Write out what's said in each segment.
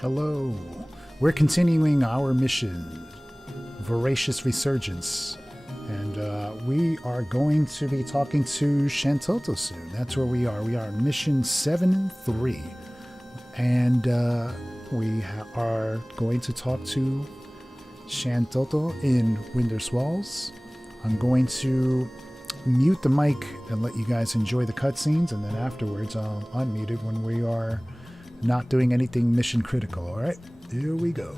Hello. We're continuing our mission, Voracious Resurgence. And we are going to be talking to Shantoto soon. That's where we are. We are on mission 7-3. And we are going to talk to Shantoto in Winter's Walls. I'm going to mute the mic and let you guys enjoy the cutscenes, and then afterwards I'll unmute it when we are not doing anything mission critical. All right, here we go.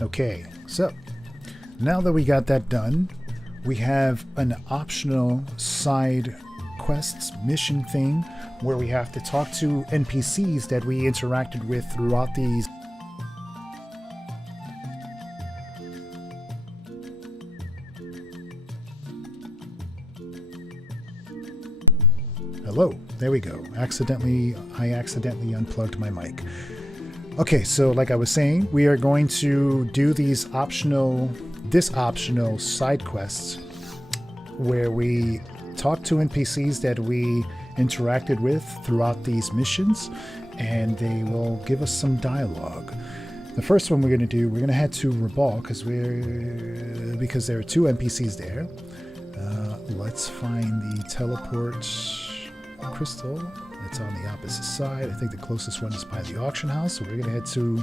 Okay, so now that we got that done, we have an optional side quests mission thing where we have to talk to NPCs that we interacted with throughout these. Hello, there we go. I accidentally unplugged my mic. Okay, so like I was saying, we are going to do this optional side quests where we talk to NPCs that we interacted with throughout these missions, and they will give us some dialogue. The first one we're going to do, we're going to head to Rabal because there are two NPCs there. Let's find the teleport crystal. It's on the opposite side. I think the closest one is by the auction house. So we're going to head to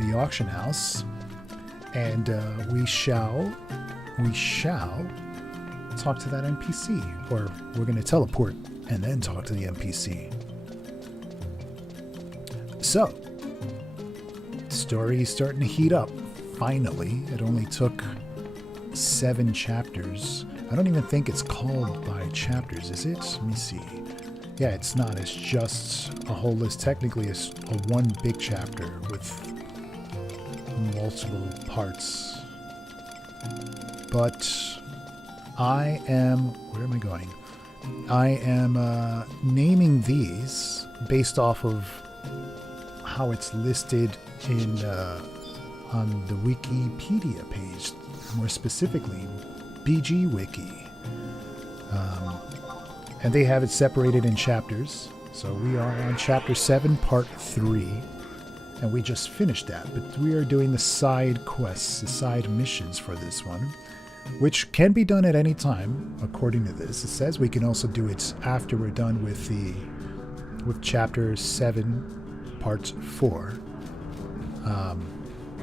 the auction house, and we shall talk to that NPC, or we're going to teleport and then talk to the NPC. So, story is starting to heat up. Finally, it only took 7 chapters. I don't even think it's called by chapters, is it? Let me see. Yeah, it's not. It's just a whole list. Technically, it's a one big chapter with multiple parts. But I am... Where am I going? I am naming these based off of how it's listed in on the Wikipedia page. More specifically, BG Wiki. And they have it separated in chapters. So we are on chapter 7, part 3. And we just finished that. But we are doing the side quests, the side missions for this one, which can be done at any time, according to this. It says we can also do it after we're done with chapter 7, part 4.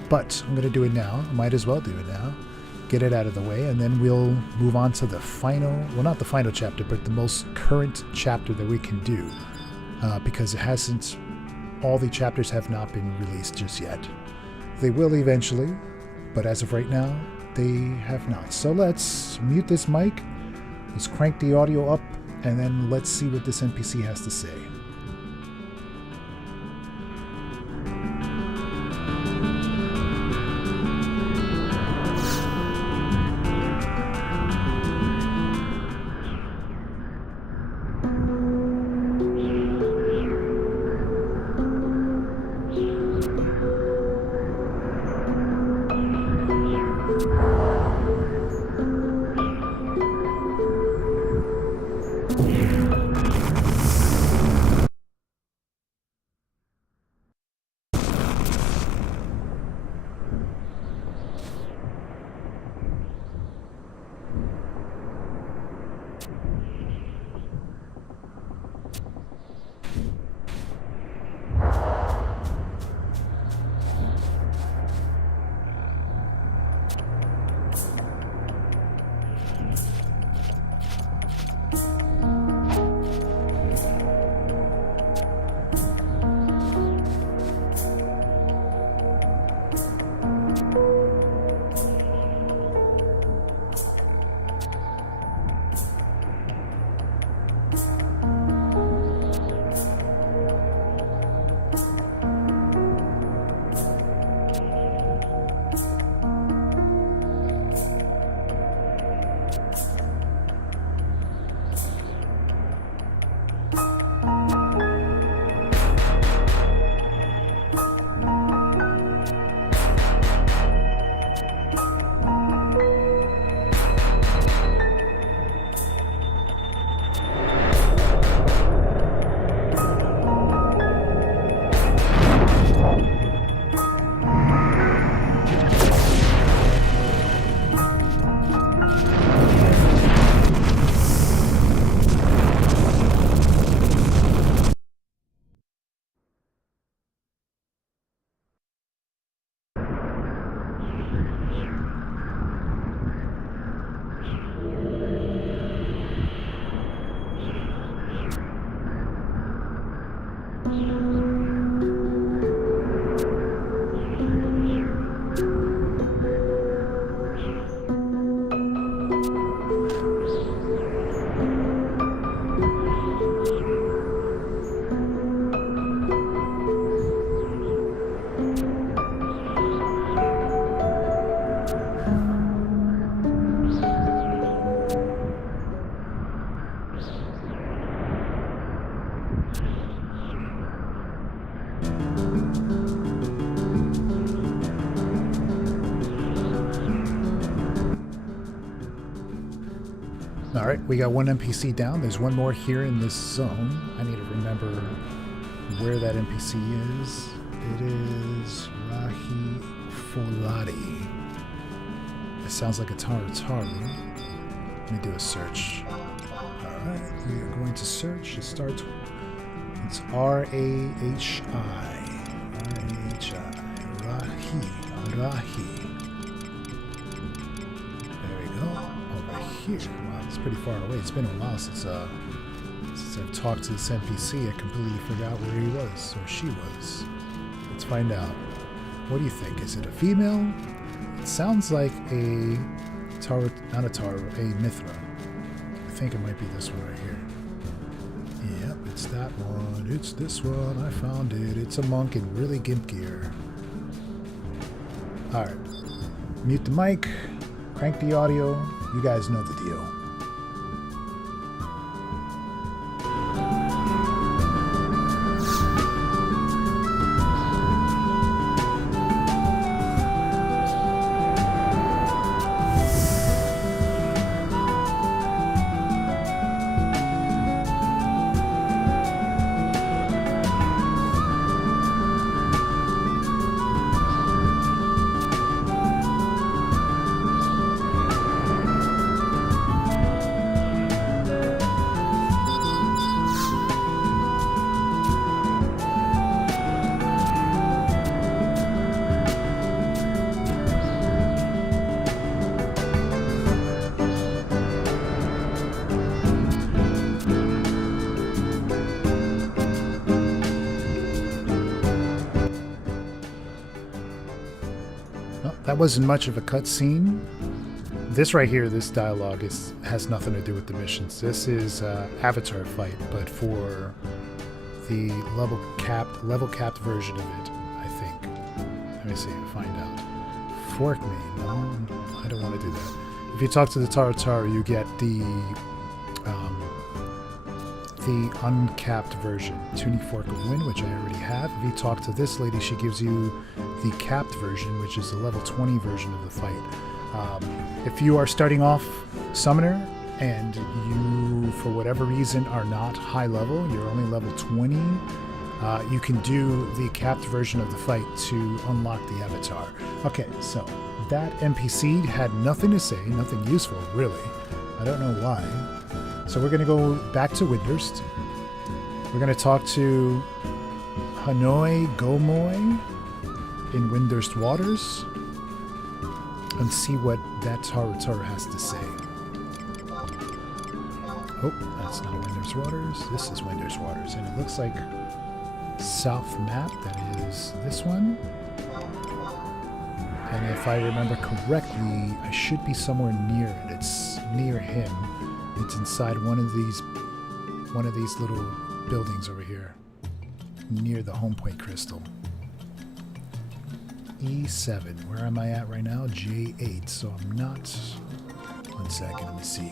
But I'm going to do it now. Might as well do it now. Get it out of the way, and then we'll move on to the final, well, not the final chapter, but the most current chapter that we can do, because it hasn't, all the chapters have not been released just yet. They will eventually, but as of right now, they have not. So let's mute this mic, let's crank the audio up, and then let's see what this NPC has to say. Alright, we got one NPC down. There's one more here in this zone. I need to remember where that NPC is. It is Rahi Foladi. It sounds like a Taru. Let me do a search. Alright, we are going to search. It starts. It's R-A-H-I. R-A-H-I. Rahi. There we go. Over here. Wow, it's pretty far away. It's been a while since I've talked to this NPC. I completely forgot where he was or she was. Let's find out. What do you think? Is it a female? It sounds like a Taru, not a Taru, a Mithra. I think it might be this one right here. Yep, it's that one. It's this one. I found it. It's a monk in really gimp gear. Alright. Mute the mic. Crank the audio. You guys know the deal. That wasn't much of a cutscene. This right here, this dialogue has nothing to do with the missions. This is Avatar fight, but for the level capped version of it, I think. Let me see, find out. Fork me? No, I don't want to do that. If you talk to the Taru, you get the uncapped version, Tuning Fork of Wind, which I already have. If you talk to this lady, she gives you the capped version, which is the level 20 version of the fight. If you are starting off Summoner and you, for whatever reason, are not high level, you're only level 20, you can do the capped version of the fight to unlock the Avatar. Okay, so that NPC had nothing to say, nothing useful, really. I don't know why. So we're going to go back to Windurst. We're going to talk to Hanoi Gomoy in Windurst Waters and see what that Taru has to say. Oh, that's not Windurst Waters. This is Windurst Waters, and it looks like south map. That is this one. And if I remember correctly, I should be somewhere near it. It's near him. It's inside one of these little buildings over here, near the home point crystal. E7. Where am I at right now? J8. So I'm not. 1 second. Let me see.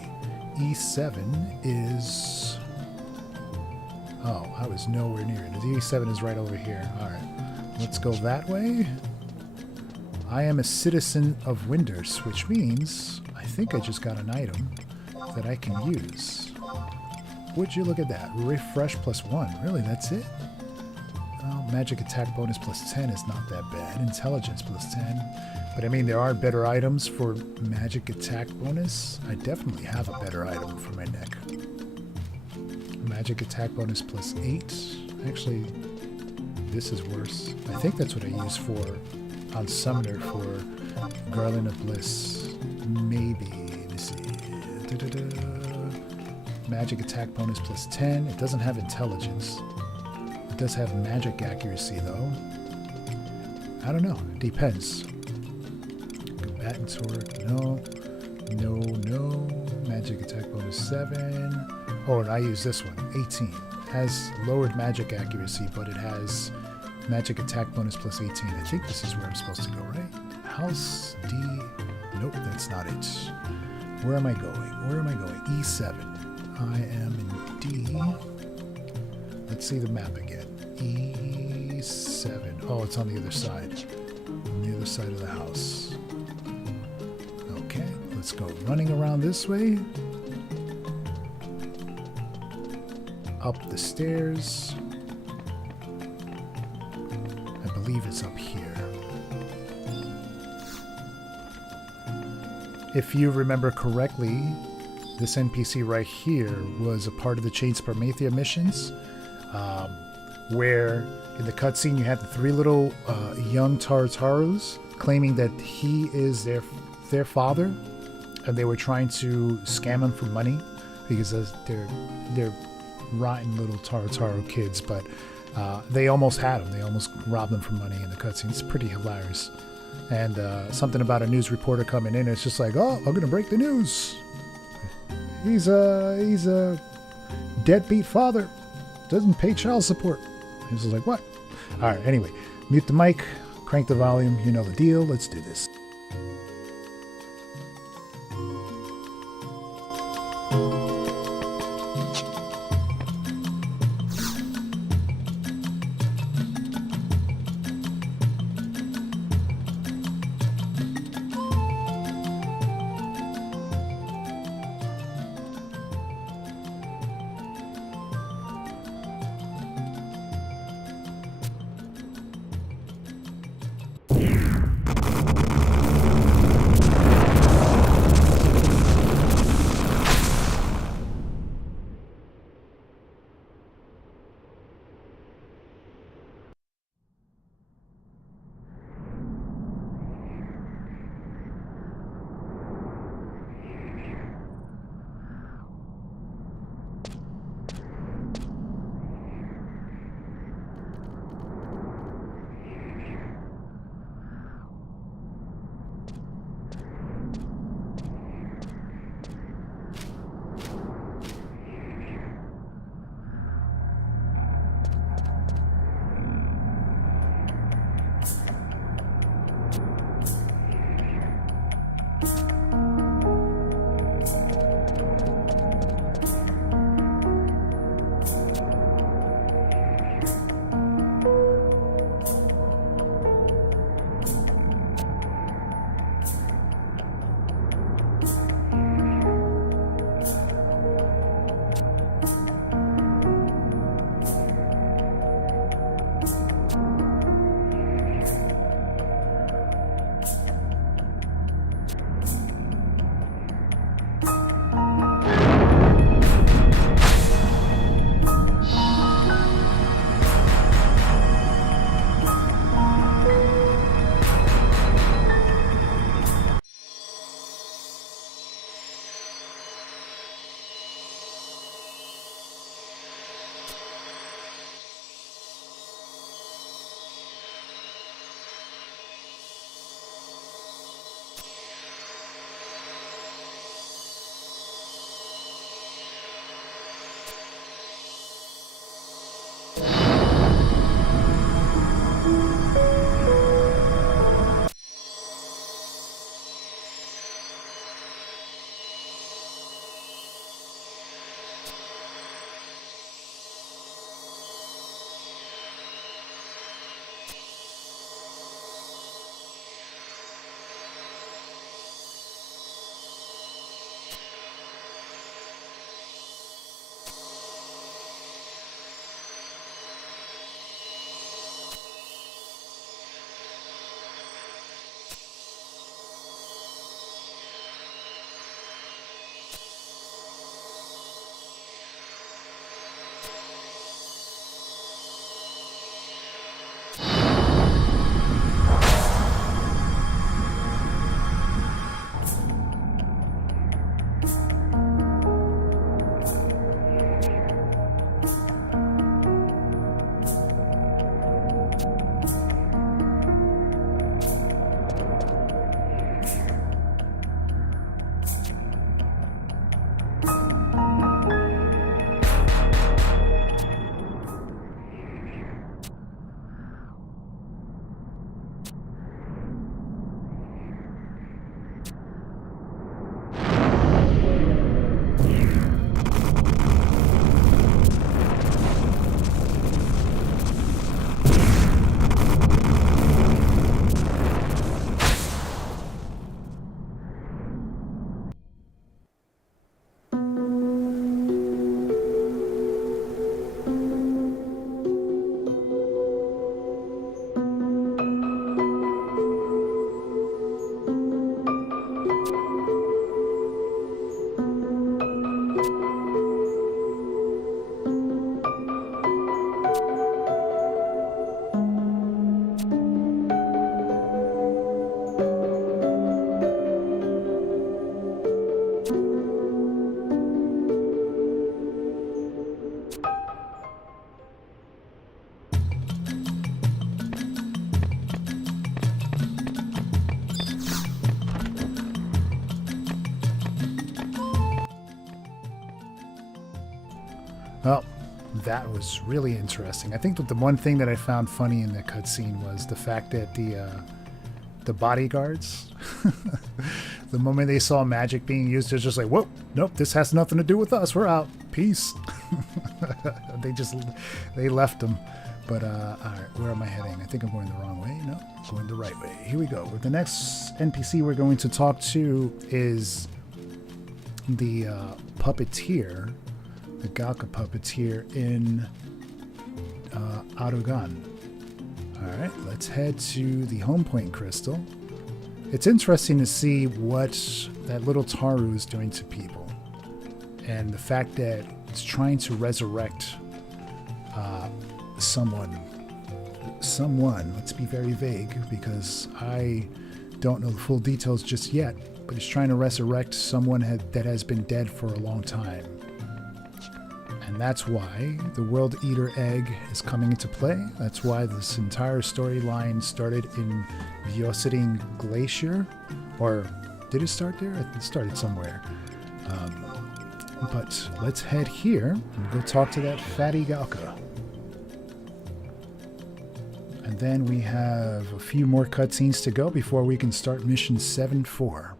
E7 is. Oh, I was nowhere near it. The E7 is right over here. All right. Let's go that way. I am a citizen of Windurst, which means I think I just got an item that I can use. Would you look at that? Refresh +1. Really, that's it? Oh, magic attack bonus +10 is not that bad. Intelligence +10. But I mean, there are better items for magic attack bonus. I definitely have a better item for my neck. Magic attack bonus +8. Actually, this is worse. I think that's what I use for on Summoner for Garland of Bliss. Maybe. Let me see. Magic attack bonus +10. It doesn't have intelligence. It does have magic accuracy though. I don't know. It depends. Combatant sword. No. No, no. Magic attack bonus 7. Oh, and I use this one. 18. Has lowered magic accuracy, but it has magic attack bonus plus 18. I think this is where I'm supposed to go, right? House D. Nope, that's not it. Where am I going? Where am I going? E7. I am in D. Let's see the map again. E7. Oh, it's on the other side. On the other side of the house. Okay, let's go running around this way. Up the stairs. I believe it's up here. If you remember correctly, this NPC right here was a part of the Chains Parmathia missions, where in the cutscene you had the 3 little young Tartarus claiming that he is their father, and they were trying to scam him for money because they're rotten little Tartaru kids, but they almost had him. They almost robbed him for money in the cutscene. It's pretty hilarious. And something about a news reporter coming in. It's just like, oh, I'm gonna break the news. He's a deadbeat father. Doesn't pay child support. He's just like, what? All right. Anyway, mute the mic, crank the volume. You know the deal. Let's do this. that was really interesting. I think that the one thing that I found funny in the cutscene was the fact that the bodyguards, the moment they saw magic being used, they're just like, whoa, nope, this has nothing to do with us. We're out. Peace. They left them. But, all right, where am I heading? I think I'm going the wrong way. No, going the right way. Here we go. The next NPC we're going to talk to is the puppeteer, the Galka puppeteer in Arugan. All right, let's head to the home point crystal. It's interesting to see what that little Taru is doing to people, and the fact that it's trying to resurrect someone. Let's be very vague because I don't know the full details just yet, but it's trying to resurrect someone that has been dead for a long time. And that's why the World Eater Egg is coming into play. That's why this entire storyline started in Vyosiding Glacier. Or did it start there? It started somewhere. But let's head here and go talk to that fatty Galka. And then we have a few more cutscenes to go before we can start mission 7-4.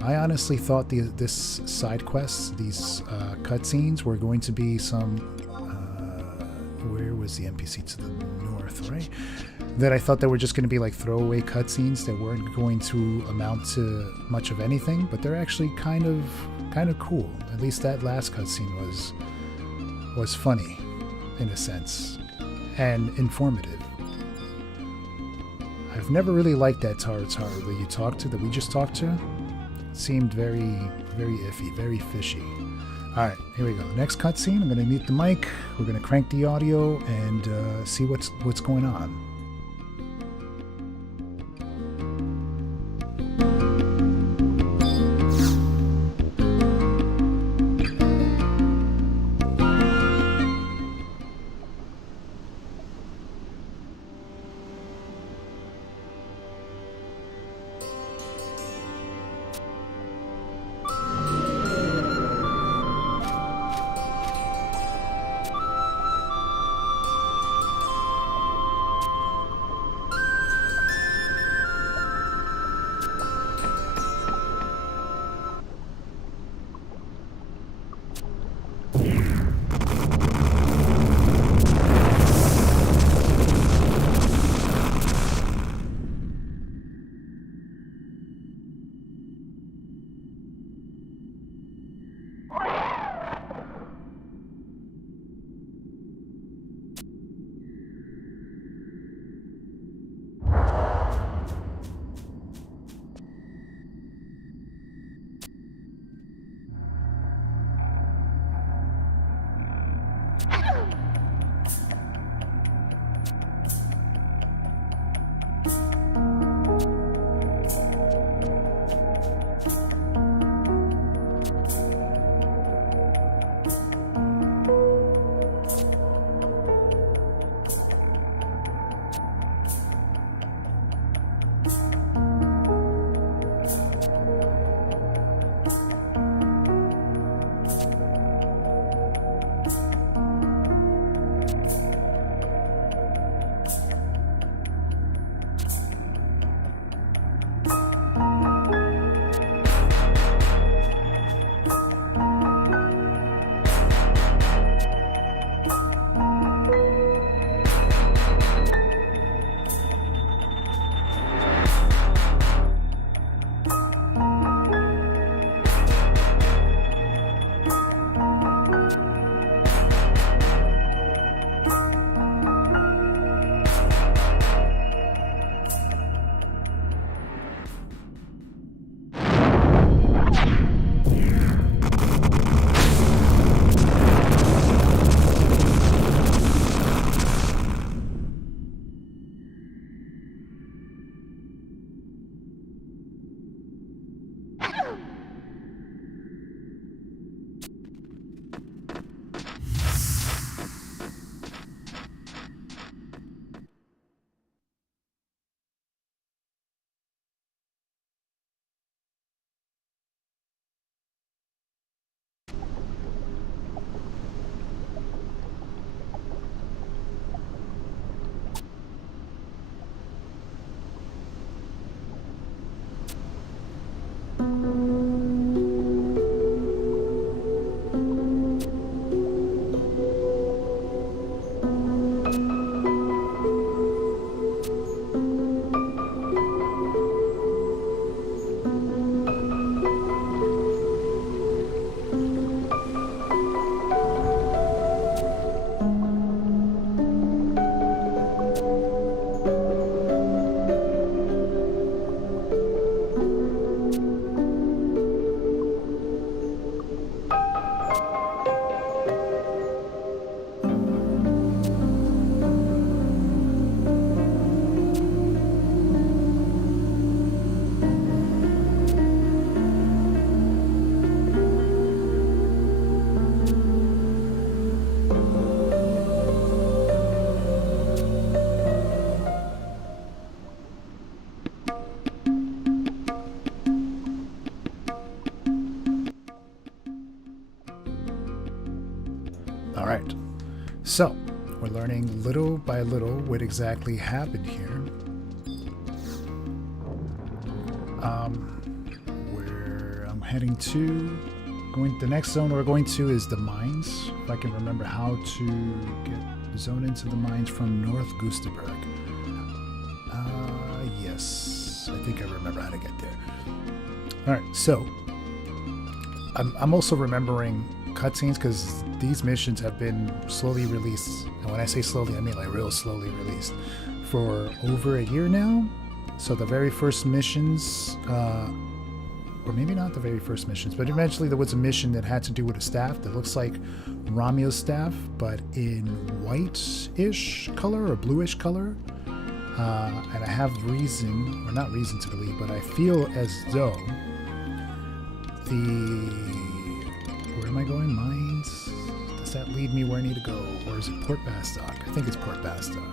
I honestly thought this side quest, these cutscenes, were going to be some. Where was the NPC to the north, right? That I thought they were just going to be like throwaway cutscenes that weren't going to amount to much of anything, but they're actually kind of cool. At least that last cutscene was funny, in a sense, and informative. I've never really liked that Taru that we just talked to. Seemed very, very iffy, very fishy. Alright, here we go. Next cutscene, I'm going to mute the mic, we're going to crank the audio, and see what's going on. All right. So, we're learning little by little what exactly happened here. Where I'm heading to, the next zone we're going to is the mines. If I can remember how to get zone into the mines from North Gustaberg. Yes, I think I remember how to get there. All right, so I'm also remembering cutscenes because these missions have been slowly released. And when I say slowly, I mean like real slowly released for over a year now. So the very first missions, or maybe not the very first missions, but eventually there was a mission that had to do with a staff that looks like Ramio's staff, but in white-ish color or bluish color. And I have reason, or not reason to believe, but I feel as though where am I going? Mines? Does that lead me where I need to go? Or is it Port Bastock? I think it's Port Bastock.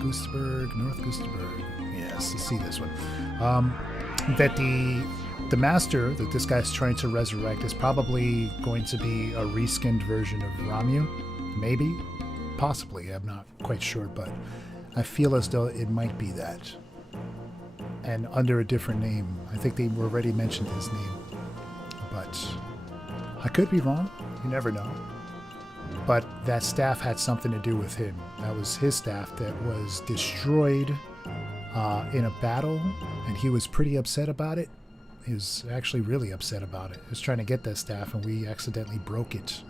Gustaberg, North Gustaberg. Yes, you see this one. That the master that this guy's trying to resurrect is probably going to be a reskinned version of Ramu. Maybe. Possibly. I'm not quite sure, but I feel as though it might be that. And under a different name. I think they already mentioned his name. But I could be wrong. You never know. But that staff had something to do with him. That was his staff that was destroyed in a battle, and he was pretty upset about it. He was actually really upset about it. He was trying to get that staff, and we accidentally broke it.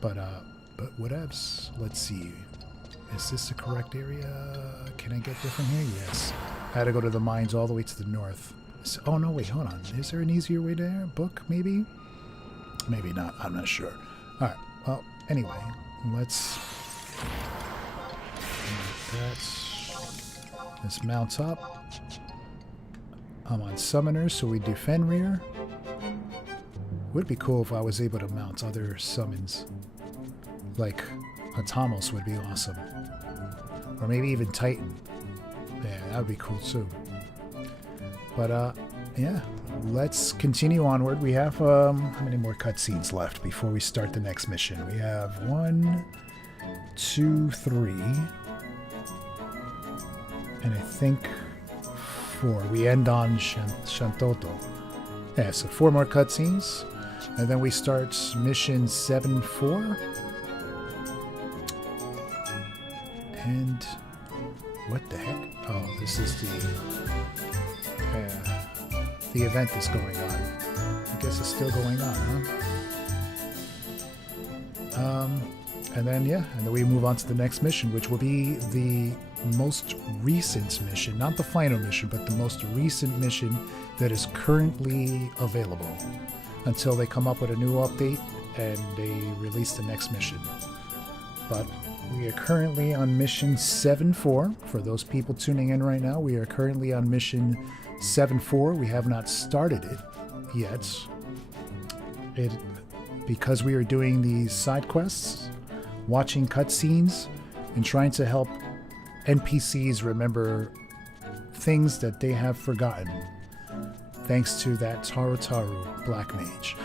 But whatevs. Let's see. Is this the correct area? Can I get there from here? Yes. I had to go to the mines all the way to the north. So, oh, no, wait, hold on. Is there an easier way there? Book, maybe? Maybe not. I'm not sure. All right. Well, anyway, let's mount up. I'm on summoners, so we do Fenrir. Would be cool if I was able to mount other summons. Like Atamos would be awesome. Or maybe even Titan. Yeah, that would be cool too. But yeah, let's continue onward. We have how many more cutscenes left before we start the next mission? We have 1, 2, 3, and I think 4. We end on Shantoto. Yeah, so 4 more cutscenes, and then we start mission 7-4. And what the heck? Oh, this is the event is going on. I guess it's still going on, huh? And then we move on to the next mission, which will be the most recent mission, not the final mission, but the most recent mission that is currently available until they come up with a new update and they release the next mission. But we are currently on mission 7-4. For those people tuning in right now, we are currently on mission 7-4. We have not started it yet. Because we are doing these side quests, watching cutscenes, and trying to help NPCs remember things that they have forgotten, thanks to that Taru Black Mage.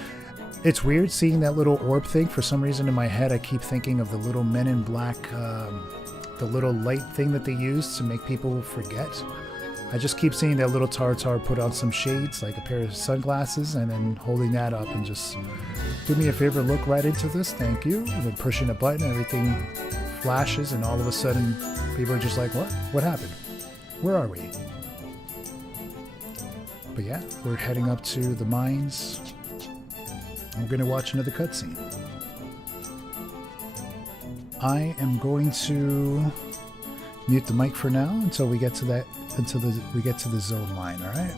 It's weird seeing that little orb thing. For some reason in my head, I keep thinking of the little Men in Black, the little light thing that they use to make people forget. I just keep seeing that little Tartar put on some shades, like a pair of sunglasses, and then holding that up and just, do me a favor, look right into this, thank you. And then pushing a button, everything flashes, and all of a sudden, people are just like, what? What happened? Where are we? But yeah, we're heading up to the mines. We're going to watch another cutscene. I am going to mute the mic for now until we get to that, we get to the zone line, all right?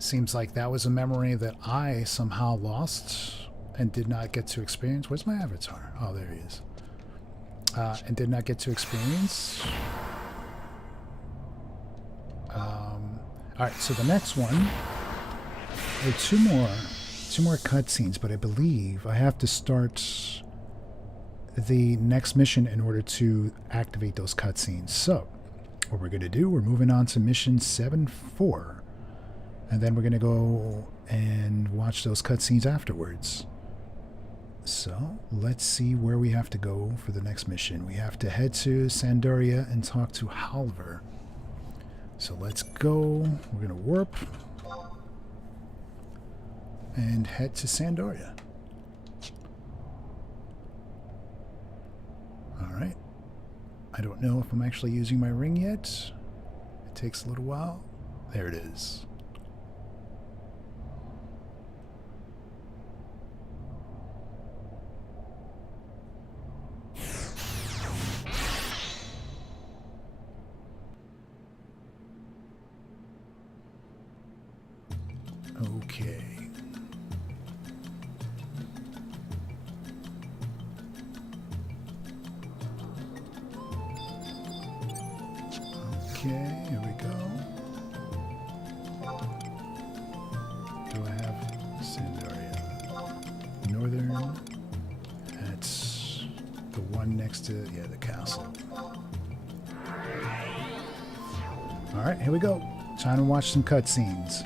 Seems like that was a memory that I somehow lost and did not get to experience. Where's my avatar? Oh, there he is. And did not get to experience. Alright, so the next one, there are two more cutscenes, but I believe I have to start the next mission in order to activate those cutscenes. So, what we're going to do, we're moving on to mission 7-4. And then we're going to go and watch those cutscenes afterwards. So, let's see where we have to go for the next mission. We have to head to Sandoria and talk to Halvar. So let's go. We're going to warp and head to Sandoria. Alright. I don't know if I'm actually using my ring yet. It takes a little while. There it is. Okay. Okay, here we go. Do I have Sandoria? Northern. That's the one next to, yeah, the castle. Alright, here we go. Time to watch some cutscenes.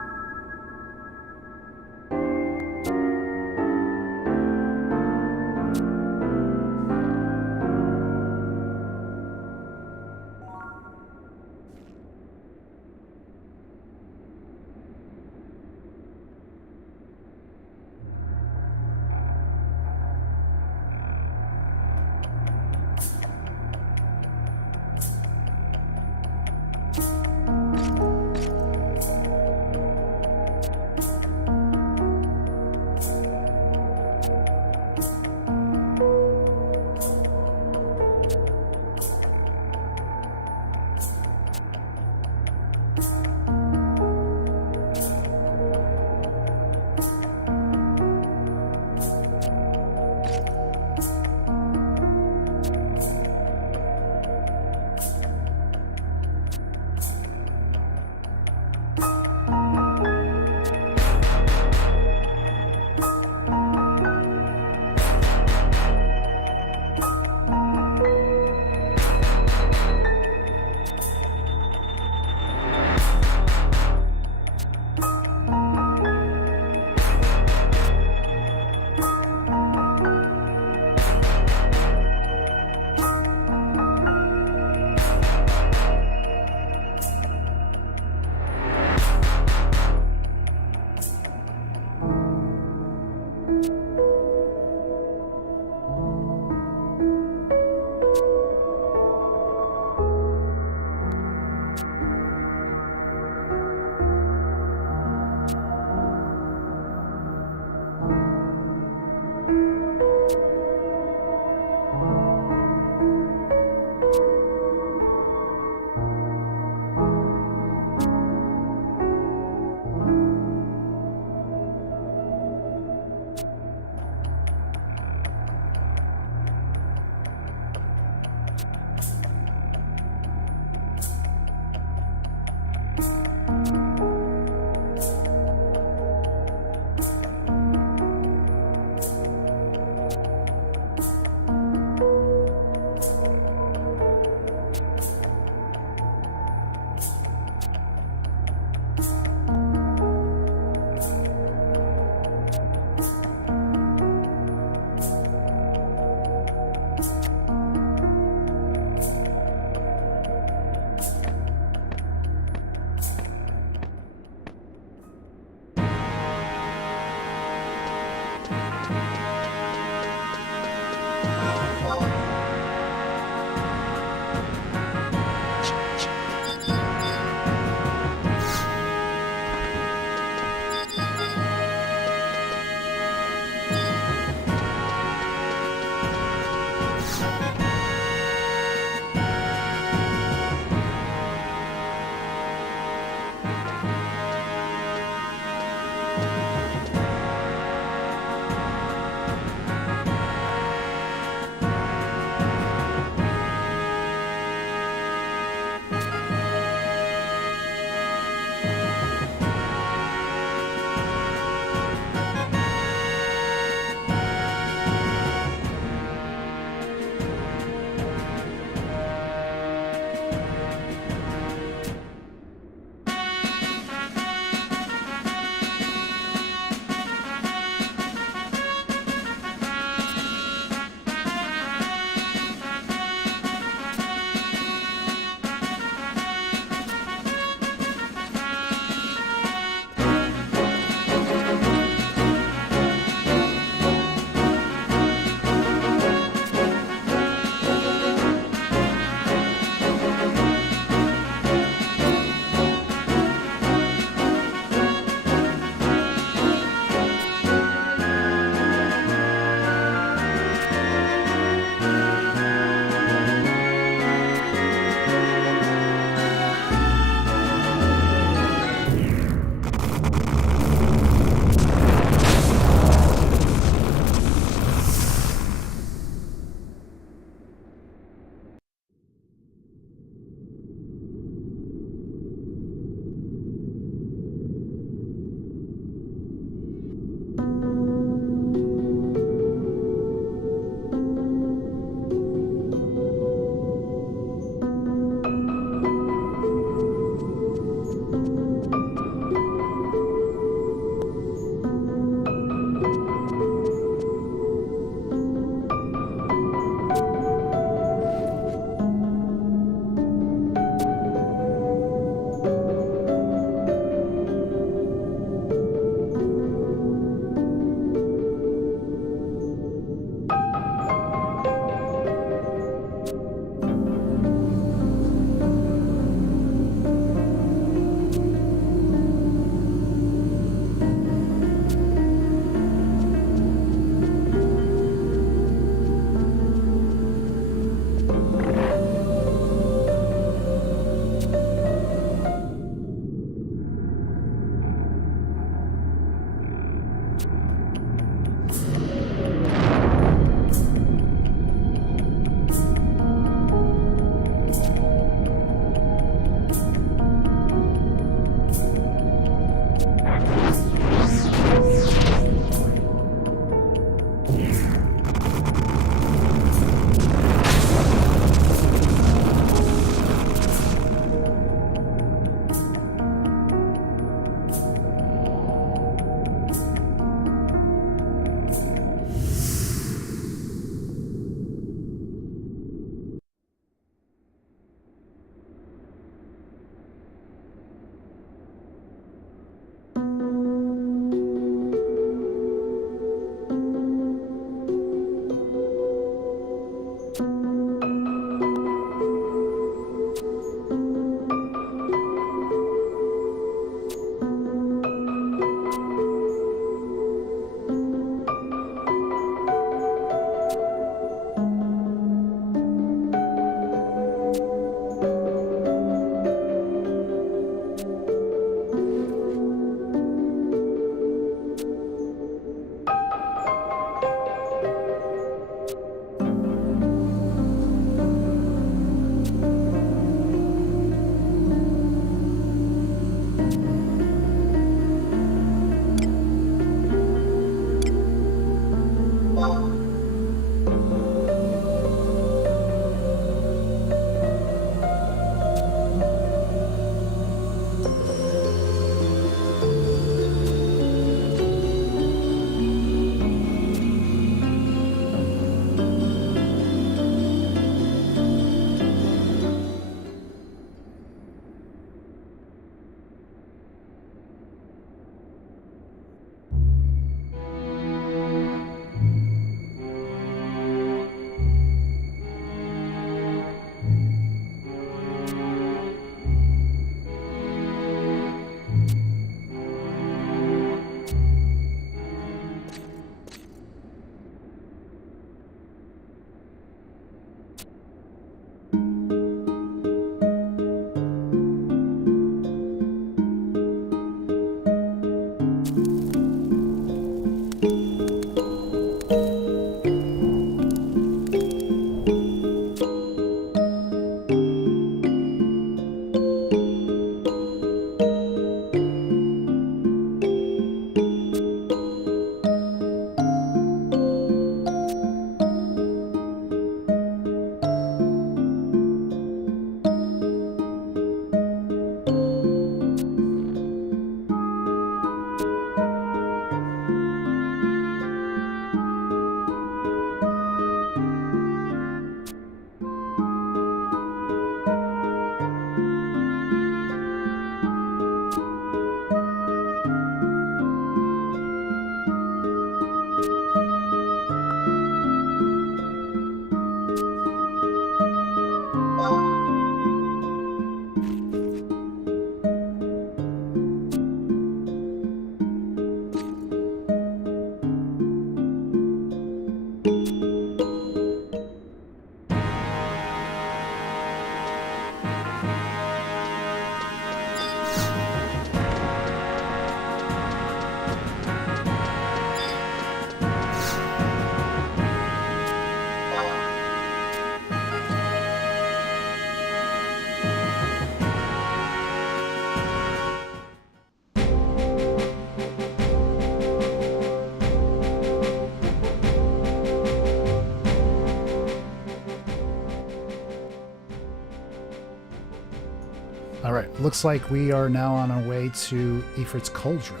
All right, looks like we are now on our way to Ifrit's Cauldron.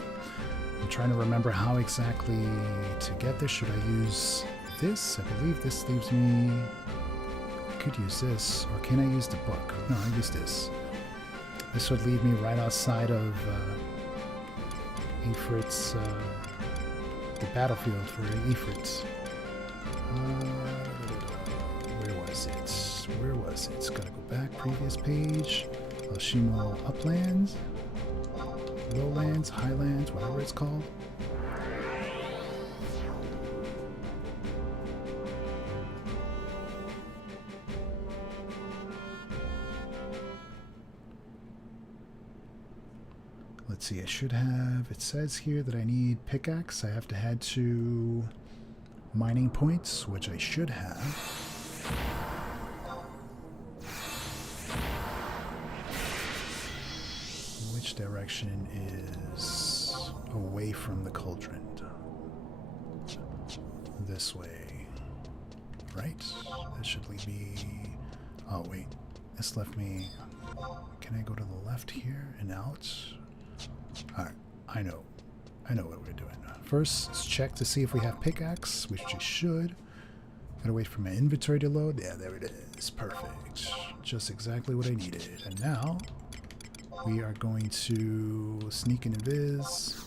I'm trying to remember how exactly to get there. Should I use this? I believe this leaves me... I could use this, or can I use the book? No, I use this. This would lead me right outside of Ifrit's... the battlefield for Ifrit. Where was it? Where was it? It's gotta go back. Previous page. Oshimo Uplands. Lowlands, Highlands, whatever it's called. Let's see, I should have, it says here that I need pickaxe. I have to head to mining points, which I should have. Which direction is away from the cauldron? This way, right? That should lead me... Oh wait, this left me... Can I go to the left here and out? Alright, I know what we're doing. First, let's check to see if we have pickaxe, which we should. Gotta wait for my inventory to load. Yeah, there it is. Perfect. Just exactly what I needed. And now, we are going to sneak and invis.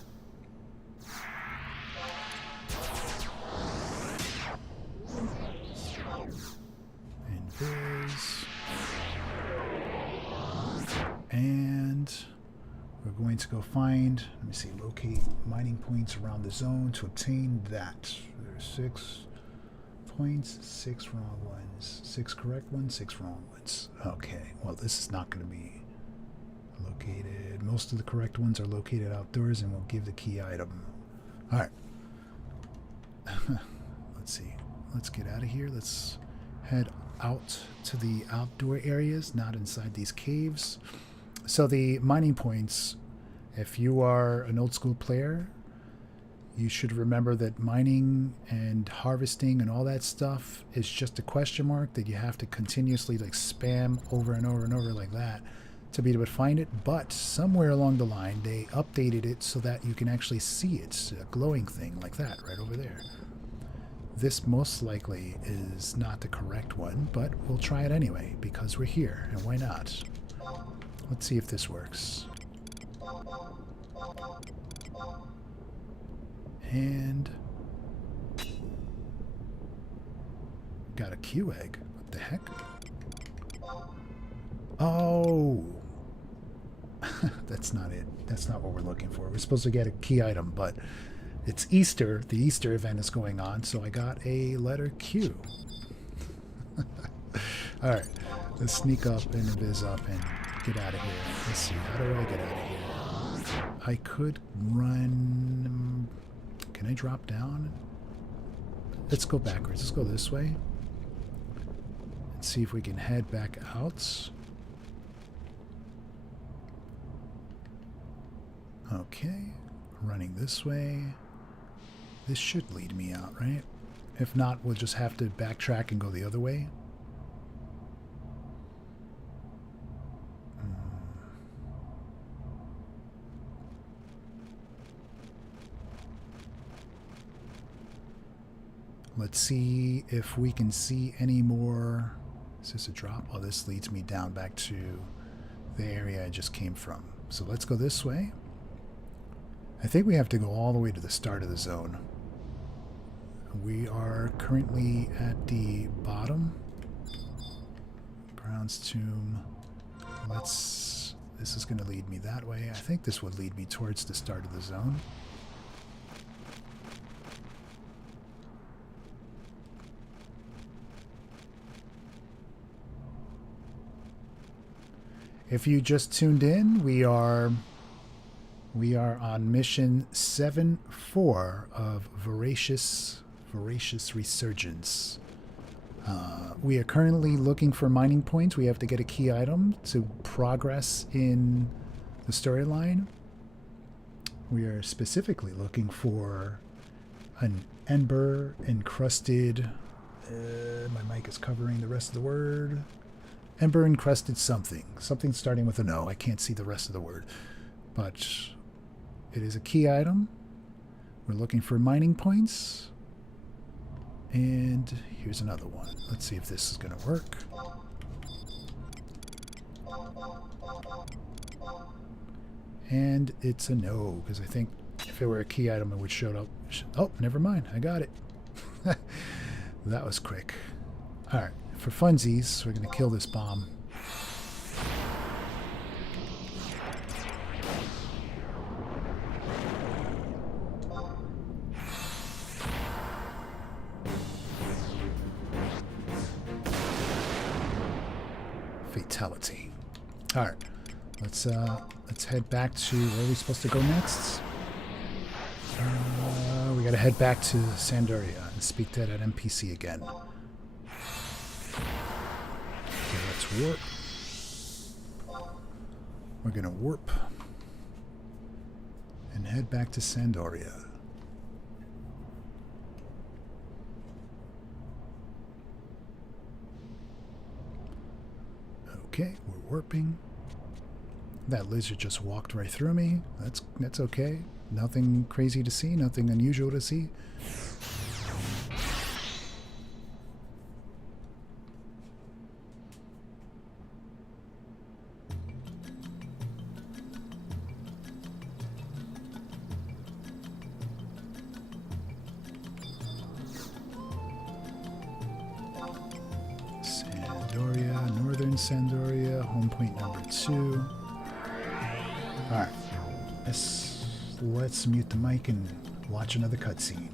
Invis. And we're going to go find, let me see, locate mining points around the zone to obtain that. There's 6 points, 6 wrong ones, 6 correct ones, 6 wrong ones. Okay, well this is not going to be located. Most of the correct ones are located outdoors, and we'll give the key item. Alright. Let's see. Let's get out of here. Let's head out to the outdoor areas, not inside these caves. So the mining points, if you are an old school player, you should remember that mining and harvesting and all that stuff is just a question mark that you have to continuously like spam over and over and over like that to be able to find it. But somewhere along the line they updated it so that you can actually see it, a glowing thing like that right over there. This most likely is not the correct one, but we'll try it anyway because we're here, and why not? Let's see if this works. And got a Q egg. What the heck? Oh, that's not it. That's not what we're looking for. We're supposed to get a key item, but it's Easter. The Easter event is going on, so I got a letter Q. All right, let's sneak up and invis up and get out of here. Let's see, how do I get out of here? I could run... Can I drop down? Let's go backwards. Let's go this way. And see if we can head back out. Okay, running this way. This should lead me out, right? If not, we'll just have to backtrack and go the other way. Let's see if we can see any more. Is this a drop? Oh, this leads me down back to the area I just came from. So let's go this way. I think we have to go all the way to the start of the zone. We are currently at the bottom. Brown's Tomb. This is going to lead me that way. I think this would lead me towards the start of the zone. If you just tuned in, we are on mission 7-4 of Voracious Resurgence. We are currently looking for mining points. We have to get a key item to progress in the storyline. We are specifically looking for an ember encrusted... my mic is covering the rest of the word. Ember encrusted something. Something starting with an O. I can't see the rest of the word. But it is a key item. We're looking for mining points. And here's another one. Let's see if this is going to work. And it's a no, because I think if it were a key item, it would show up. Oh, never mind. I got it. That was quick. Alright, for funsies, we're going to kill this bomb. Fatality. Alright, let's head back to where are we supposed to go next? We gotta head back to Sandoria and speak to that NPC again. Okay, let's warp. We're gonna warp and head back to Sandoria. Okay, we're warping. That lizard just walked right through me. That's okay. Nothing crazy to see, nothing unusual to see. Sandoria, Northern Sandoria, home point number 2. Alright, let's mute the mic and watch another cutscene.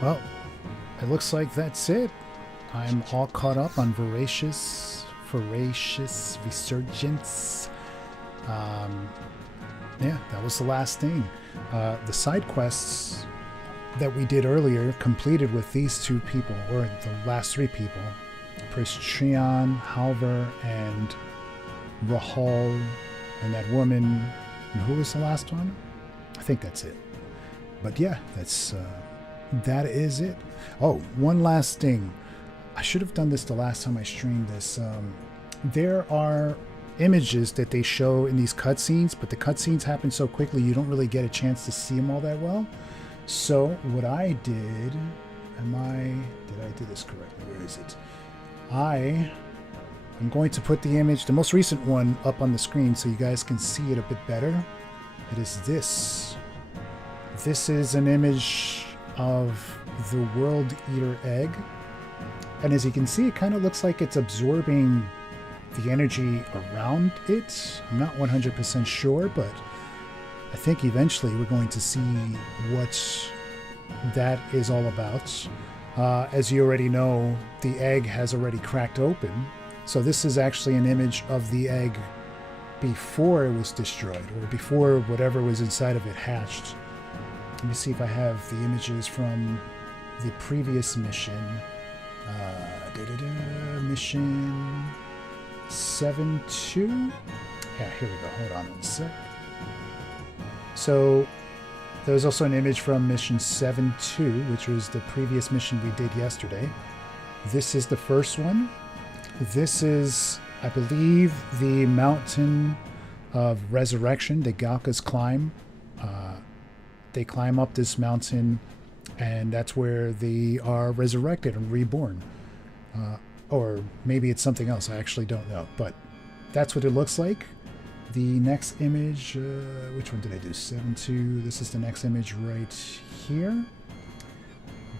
Well, it looks like that's it. I'm all caught up on Voracious Resurgence. Yeah, that was the last thing. The side quests that we did earlier completed with these two people, or the last three people. Pristrian, Halver, and Rahal, and that woman And who was the last one? I think that's it. But yeah, that is it. Oh, one last thing. I should have done this the last time I streamed this. There are images that they show in these cutscenes, but the cutscenes happen so quickly you don't really get a chance to see them all that well. So what I did, did I do this correctly? Where is it? I'm going to put the image, the most recent one, up on the screen so you guys can see it a bit better. It is this. This is an image of the World Eater egg. And as you can see, it kind of looks like it's absorbing the energy around it. I'm not 100% sure, but I think eventually we're going to see what that is all about. As you already know, the egg has already cracked open. So this is actually an image of the egg before it was destroyed, or before whatever was inside of it hatched. Let me see if I have the images from the previous mission. Mission 7-2. Yeah, here we go. Hold on one sec. So there's also an image from mission 7-2, which was the previous mission we did yesterday. This is the first one. This is, I believe, the mountain of resurrection that Galkas climb. They climb up this mountain, and that's where they are resurrected and reborn. Or maybe it's something else. I actually don't know. But that's what it looks like. The next image, which one did I do? 7-2. This is the next image right here.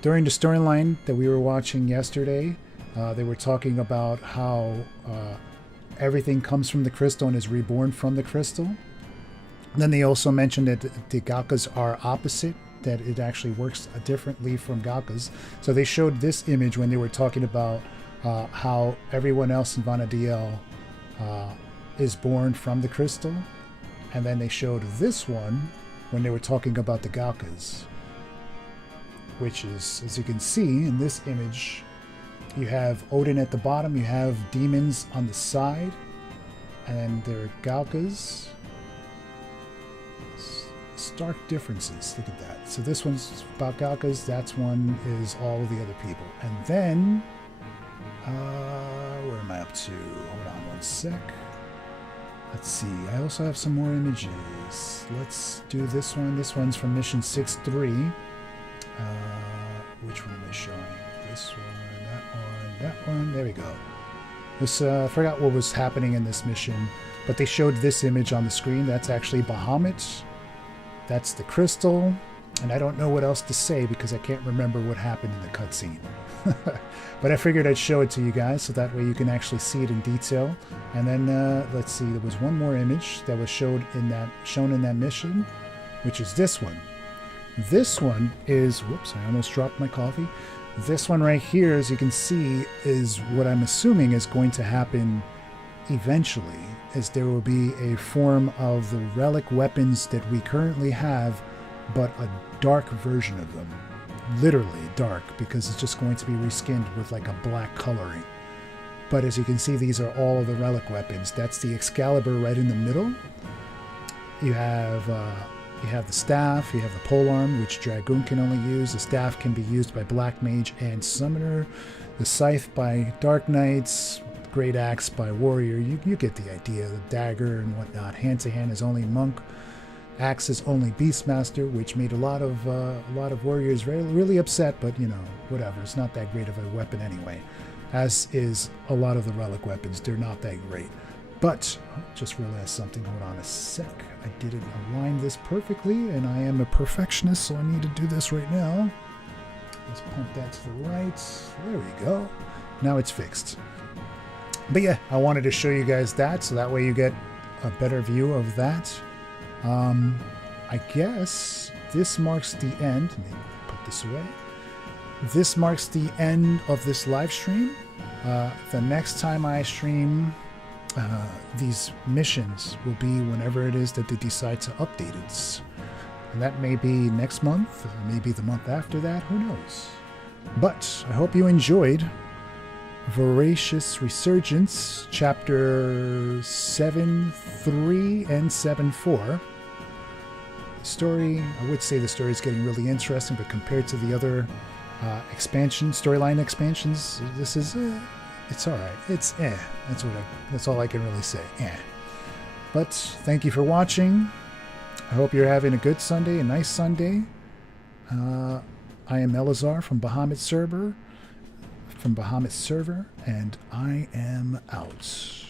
During the storyline that we were watching yesterday, they were talking about how everything comes from the crystal and is reborn from the crystal. And then they also mentioned that the Galkas are opposite, that it actually works differently from Galkas. So they showed this image when they were talking about how everyone else in Vana'diel is born from the crystal. And then they showed this one when they were talking about the Galkas, which is, as you can see in this image, you have Odin at the bottom, you have demons on the side, and there are Galkas. Stark differences. Look at that. So this one's about Galkas, that one is all of the other people. And then, where am I up to? Hold on one sec. Let's see. I also have some more images. Let's do this one. This one's from mission 6-3. Which one am I showing? This one, that one. There we go. This, I forgot what was happening in this mission, but they showed this image on the screen. That's actually Bahamut. That's the crystal, and I don't know what else to say because I can't remember what happened in the cutscene. But I figured I'd show it to you guys so that way you can actually see it in detail. And then let's see, there was one more image that was shown in that mission, which is this one. This one is, whoops, I almost dropped my coffee. This one right here, as you can see, is what I'm assuming is going to happen eventually, as there will be a form of the relic weapons that we currently have, but a dark version of them. Literally dark, because it's just going to be reskinned with like a black coloring. But as you can see, these are all of the relic weapons. That's the Excalibur right in the middle. You have the staff, you have the polearm, which Dragoon can only use. The staff can be used by Black Mage and Summoner. The scythe by Dark Knights. Great axe by Warrior. You get the idea. The dagger and whatnot. Hand to hand is only Monk. Axe is only Beastmaster, which made a lot of warriors really upset. But you know, whatever. It's not that great of a weapon anyway. As is a lot of the relic weapons. They're not that great. But just realized something. Hold on a sec. I didn't align this perfectly, and I am a perfectionist, so I need to do this right now. Let's pump that to the right. There we go. Now it's fixed. But yeah, I wanted to show you guys that, so that way you get a better view of that. I guess this marks the end. Let me put this away. This marks the end of this live stream. The next time I stream these missions will be whenever it is that they decide to update it. And that may be next month, or maybe the month after that, who knows. But I hope you enjoyed Voracious Resurgence, Chapter 7.3 and 7.4. story, I would say the story is getting really interesting, but compared to the other storyline expansions, this is it's all right. It's That's all I can really say. But thank you for watching. I hope you're having a good Sunday, a nice Sunday. I am Elesar from Bahamut server, and I am out.